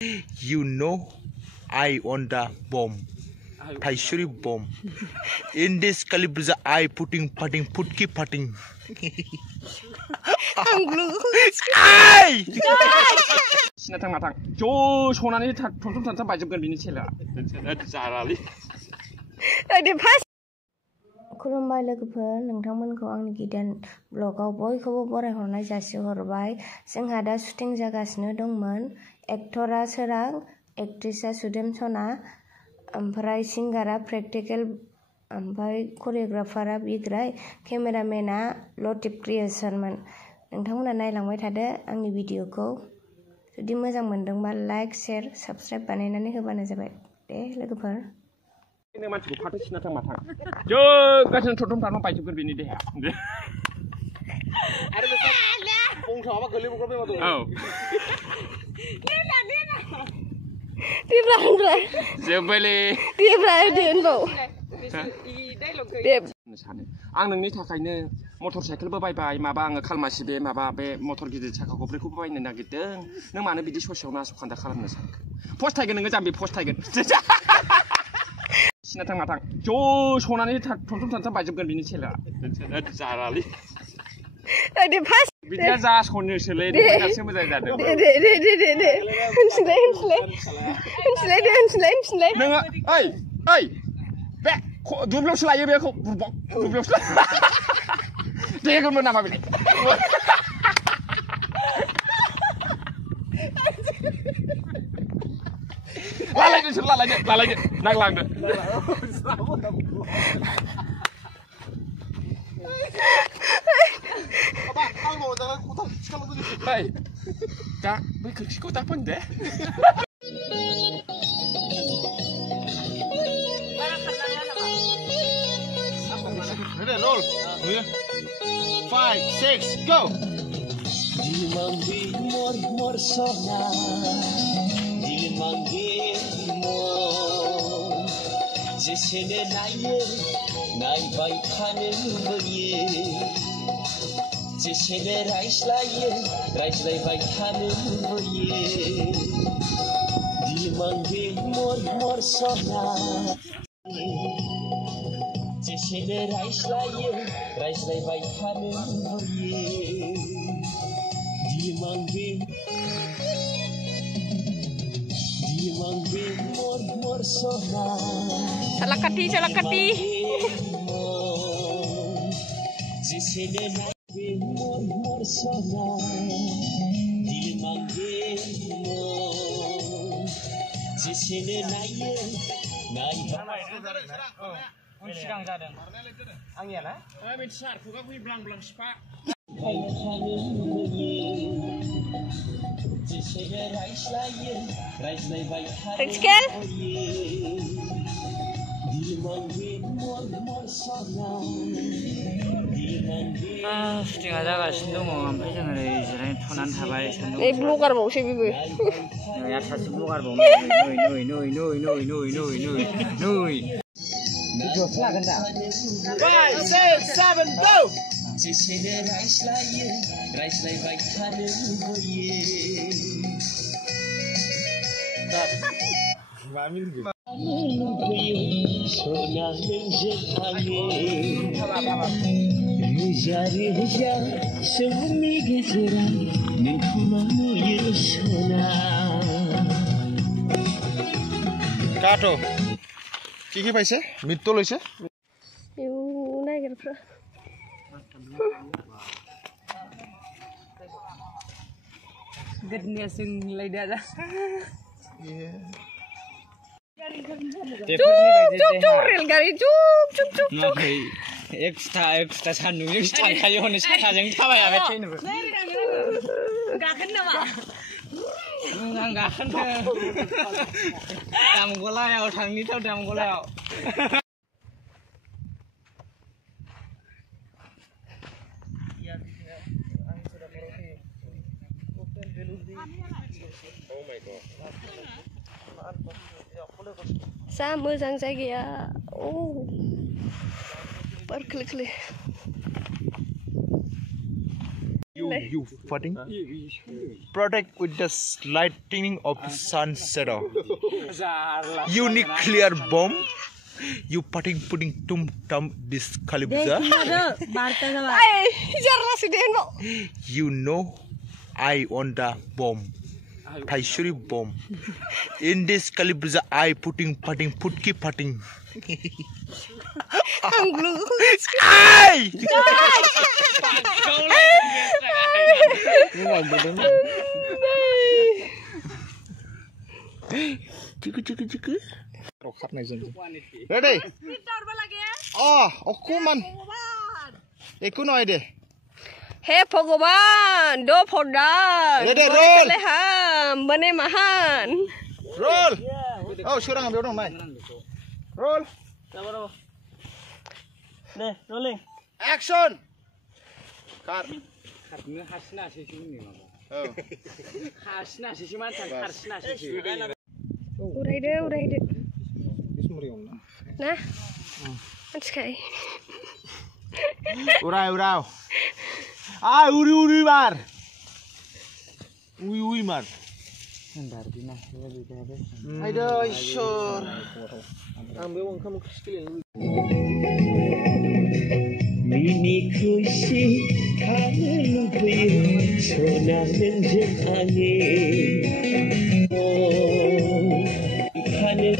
You know, I on the bomb. Taisuri bomb. In this caliber, I putting putting. Ay! Sinatang matang. Jo sonani thom thom bajibगोन बिनि सेला. जारालि. खुलुमबाय लोगोफोर नोंथांमोनखौ आंनि गिदान ब्लगाव बयखौबो बरायहरनाय जासिहरबाय जोंहा दा शुटिं जागासिनो दंमोन एक्टरा सोरां एक्ट्रेसआ सुदेम सना ओमफ्राय सिंगारा प्रेक्टिकल ओमफ्राय कोरियोग्राफारा बिग्राय केमेरामेना लटिफ क्रिएशनमोन नोंथांमोना नायलांबाय थादो आंनि भिडिअखौ जुदि मोजां मोनदोंबा लाइक शेयार साबस्क्राइब बानायनानै होबानो जाबाय दे लोगोफोर ini mancing pakai sinatang matang. Jo, kasih thom thom bajibगोन बिनि देहा. आरो बे बुं थाङाबा गोलै बुंग्रा बे माथो. औ. दिब्रांलाय. जेबोले. दिब्राय दोनबाव. सानो आं नोंनि थाखायनो मटर साइकेलबो बायबाय माबा आङो खालमासि बे माबा बे मटर गिदिर साखा खब्रैखौबो बायनो नागिरदों नों मानो बिदि ससेयाव नासखान्दा खालामनो सानखो फस्थायगोन नोङो जाम्बि फस्थायगोन Sinatang matang. Jo sonani thom thom bajibगोन बिनि सेला. जारालि. दे फास. बिदिया जा सननोसोलै दासो मोजां जादों. दे. होनसलाय. नोङो ओइ बे दुब्लियावसो लायो बेखौ दुब्लियावसो. देगोनमोन नामा बिनि? लालायदो नांलांदो दा बै खोरखिखौ दाफोन दे Roll 5 6 go जेसेनो नायो नायबाय थानो लुबैयो जेसेनो रायज्लायबाय थानो लुबैयो दिमांगे मोर सना जेसेनो रायज्लायबाय थानो लुबैयो दिमांगे मोर सना Salakati. Syutinga जागासिनो दङ ओमफ्राय जों ओरै जिरायना थनानै थाबाय सान्दुं ए ब्लगार बावसो बेबो या सासे ब्लगार बाव नै भिडिअ'सो लागोन दा 5 6 7 go जेसेनो रायज्लायबाय थानो लुबैयो सना नोंजों थाङो रोजा सुबुंनि गेजेराव नोंखौ नुयो सना काटो কি পাইছে মিত্ত লৈছে ইউ নাইগেরफ्रा goodness लायदो आदा Cuk रेलगारि cuk नाथाय एक्सट्रा सान्दुंजों थांखायो हनै साथाजों थाबायाबे थैनोबो गाखोन नामा आं गाखोनो दामगलायाव थांनि थाव दामगलायाव जा मोजां जायगाया औ बार खोलो खोलो you farting. Protect with the lightning of the sun shadow. You nuclear bomb. You putting tum tum this Kalibuza. You know I on the bomb. Taishuri bomb. In this Kalibuza I putting putki putting. Ay! Cukup. Ready? Oh, aku man. Aku no idea. He Bhagavan, do Phodan. Ready, roll. Bane mahan. Roll. Oh, sekarang ambil dong, Mai. Roll. Deh, rolling. Action. Cut. Hasna sisi ni mama. Oh. Hasna sisi mana? Hasna sisi. Urai deh. Nah, anjay. Urai. Ah, uri mar. Ui mar. Aduh, isor. Ambil uang kamu sekalian. Mini खुशी खाने लुबैयो छोना नंजन आगे ओ खाने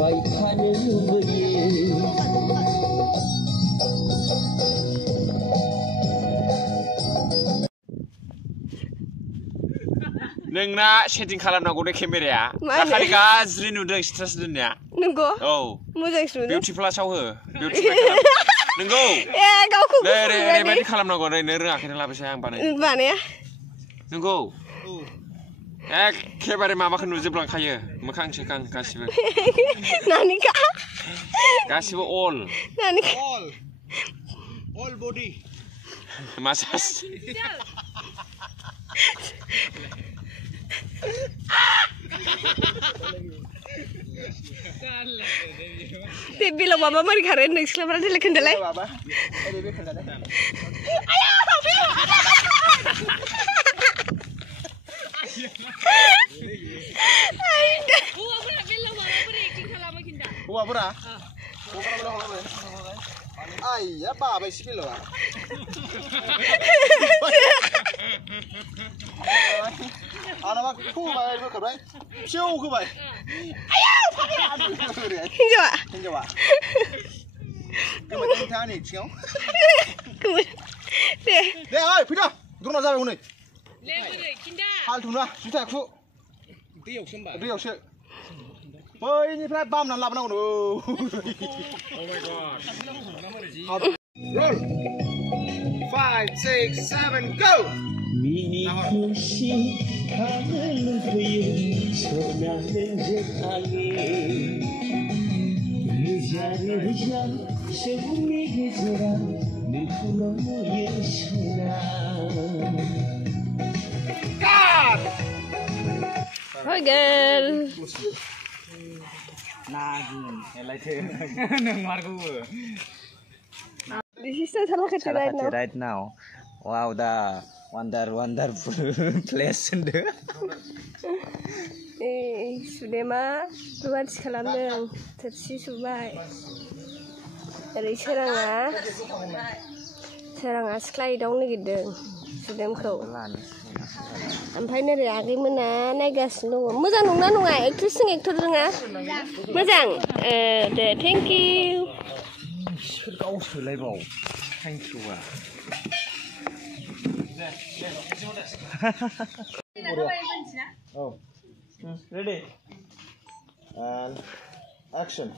Baik खाने लुबैयो नोंना सेटिं खालामनांगौ दे केमेराया दाखालि गाज्रि नुदों स्ट्रेस दोननाया नंगौ औ मोजां सुनो बिउटि प्लासाव हो बिउटि नंगौ ए गावखौ ओरैबायदि खालामनांगौ ओरैनो रोङाखैनो लाबोसै आं बानाया नंगौ एखेबारे माबाखौ नुजोबलांखायो मोखां सोखां गासिबो नानिका गासिबो अल नानिका All body. मासाज बे बिलाव माबा मारै खारो नोंसिलाब्रा देलाय खोन्थालाय Hauwafora? Ayah, babai sih lo. Anak aku babai berkerai, siau aku babai. Hinjawa. Kamu tanya ni siau? Deh, ay, pita, turun aja begini. Hal tuna, kita aku. Dia usah. Boy, ini pernah bam nan lapan aku. Oh my god. Roll. 5, 6, 7, go. Mini खुशी खाने लुबैयो छोना नंजन आगे रुजा सबुंनि गेजेराव नोंखौल' नुयो सोना Hagel. This is not right now. Wow, the wonderful place in there. Sudah mah buat sekalam dong, tersi subai. ओरै सोराङा सिख्ला एदावनो नागिरदों सुदेमखौ ओमफ्राय नोरै आगैमोना नायगासिनो दङ मोजां नंना नङा एक्ट्रेसजों एक्टरजोंआ मोजां दे थेंक इउ बिसोर गावसोलायबाव थेंक इउआ Oh, ready? And action.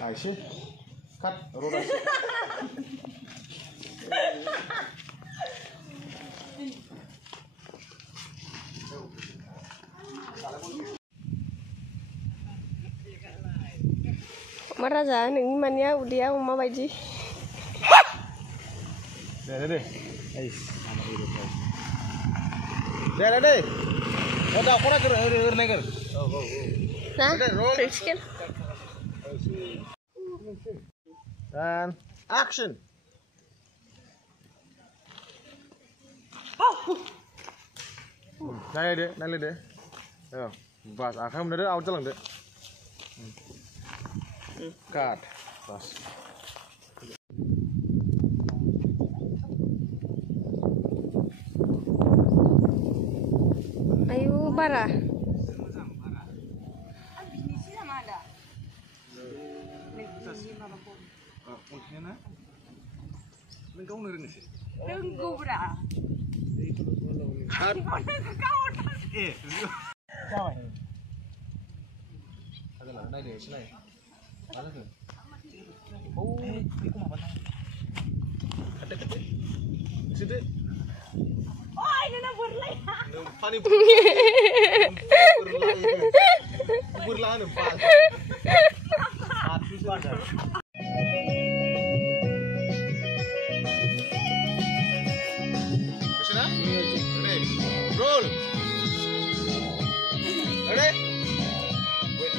Action. Cut. Roll. मा राजा नोंनि मानिया उदैया अमा बायदि Ready? Hey, ready? Ada apa nak ker? Nah, practical. And action. Naik deh. Ayo, bas. Akan bener out jalan deh. Cut. Bas. Ayo bara. Roll. Ready? Wait.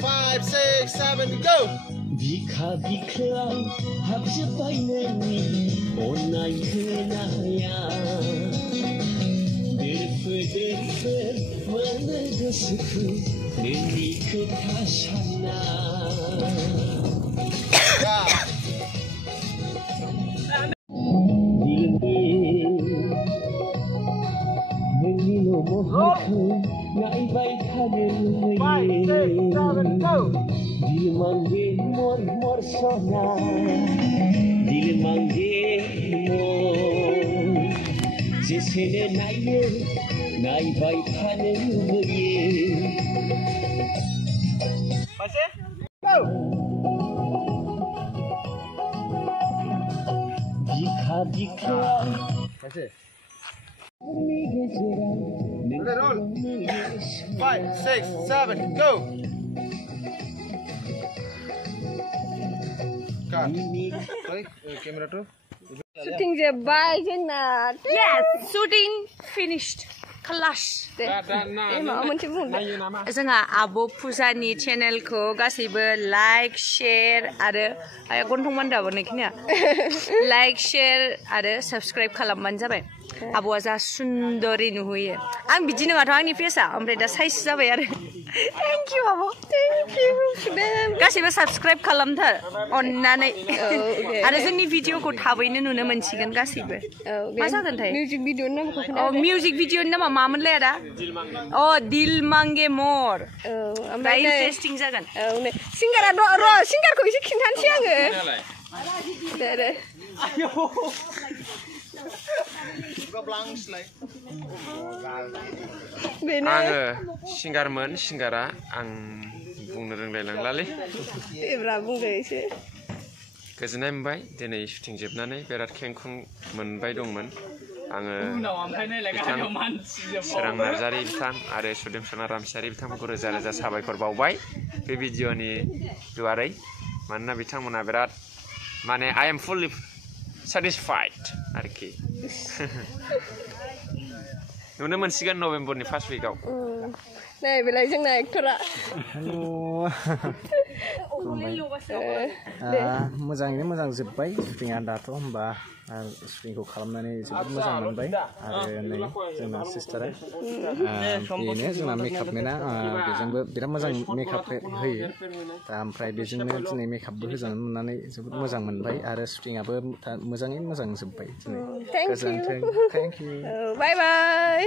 5, 6, 7, go. Bika bika hapse payneni onay kınaya Derfe bana da sıkı neni kıtaşana Benino mohakı nai bay kader Dil mangge mor sona Dil mangge mor Jesene naye nai bay kader Masih? Go. Bika bika Masih. Roll. 5, 6, 7, go. Cut. Camera tuh. Shooting जोब्बाय जोंना yes shooting finished clash दे माबा मोनसे बुंदो जोंहा आब' फुजानि चेनेलखौ गासैबो लाइक शेयार आरो गन्थं मानदाबो नोंखिनिया लाइक शेयार आरो साबस्क्राइब खालामबानो जाबाय आब'आ जा सुन्दरै नुहोयो आं बिदि नङाथ' आंनि फेसआ ओमफ्राय दा साइज जाबाय आरो थेंक इउ आब' थेंक इउ गासैबो साबस्क्राइब खालामथार अननानै आरो जोंनि भिडिअखौ थाबैनो नुनो मोनसिगोन गासैबो मा जागोनथाय मिउजिक भिडिअनि नामखौ खोन्था अ मिउजिक भिडिअनि नामा मामोनलाय आदा अ दिल मांगे मर ओमफ्राय इन्टारेस्टिं जागोन सिंगारा र' सिंगारखौ एसे खिन्थानोसै आङो दे आङो सिंगारमोन सिंगारा आं बुंनो रोंलायलांलालै बुंदो एसे गोजोननाय मोनबाय दिनै शुटिं जोबनानै बिराद खेंखुं मोनबाय दंमोन आङो बिथां सोरां नार्जारि बिथां आरो सुदेमसना रामसियारि बिथांमोनखौ रोजा रोजा साबायखर बावबाय बे भिडिअनि दुवारै मानोना बिथांमोना बिराद माने आइ एम फुल्लि satisfied आरोखि नुनो मोनसिगोन नभेम्बरनि फार्स्ट उइकआव नै बेलाय जोंना एक्टरा मोजाङैनो मोजां जोब्बाय शुटिंआ दाथ' होमबा शुटिंखौ खालामनानै जोबोद मोजां मोनबाय आरो नै जोंना सिस्टारा बेनो जोंना मेकआपमेना बेजोंबो बिराद मोजां मेकआप होयो दा ओमफ्राय बेजोंनो दिनै मेकआपबो होजानो मोननानै जोबोद मोजां मोनबाय आरो शुटिंआबो मोजाङैनो मोजां जोब्बाय दिनै गोजोन्थों थेंक इउ बाय बाय